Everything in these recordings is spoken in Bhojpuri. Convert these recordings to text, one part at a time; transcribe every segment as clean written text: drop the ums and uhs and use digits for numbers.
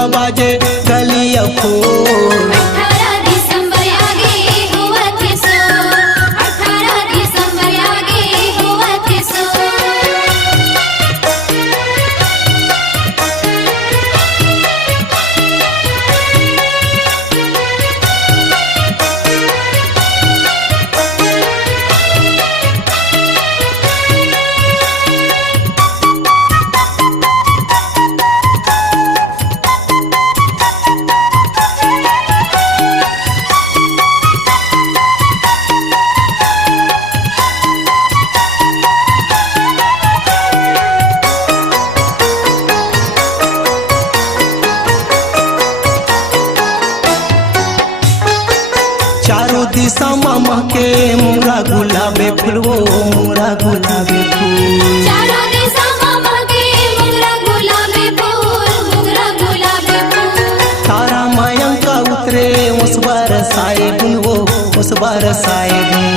डोला बाजे गलिया फूल। 18 दिसंबर आगे हुआ थे सो, 18 दिसंबर आगे हुआ थे सो। चारों दिशा महके मोरा गुलाबे फूल वो मोरा गुलाबे फूल। चारों दिशा महके मोरा गुलाबे फूल, मोरा गुलाबे फूल। तारा मयंका उतरे उस बरसाए बुन वो उस बरसाए बुन।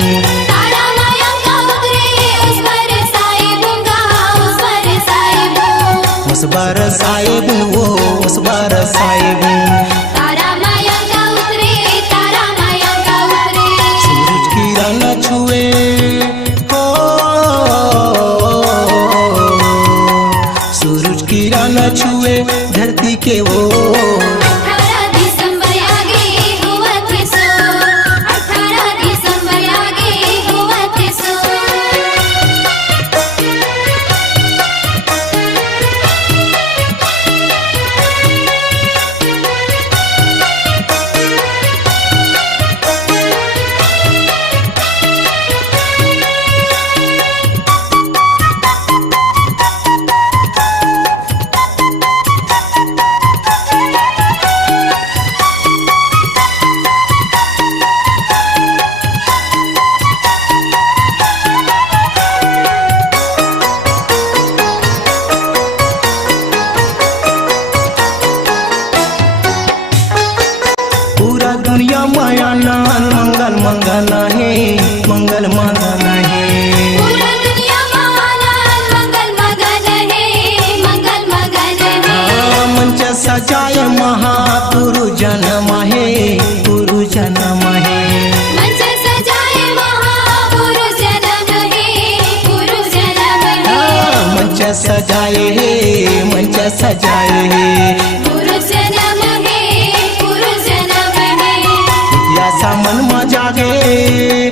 तारा मयंका उतरे उस बरसाए बुंगा, उस बरसाए बुंग। उस बरसाए बुन वो उस बरसाए बुन। तारा मयंका उतरे, तारा मयंका उतरे। सूरज किरण छुए हो, सूरज किरण छुए धरती के वो। 18 दिसंबर आगे हुआ थे सो, 18 दिसंबर आगे हुआ थे सो। पूरा दुनिया माया नान मंगल मंगना है, मंगल मंगना है। पूरा दुनिया महानान मंगल मगन है, मंगल मगन है। मंच सजाए महापुरु जन्म है, पुरु जन्म है। मंच सजाए महापुरुष जन्म है, पुरुष जन्म है। मंच सजाए है, मंच सजाए है। पुरुष जन्म है, पुरुष जन्म है। या मन में जागे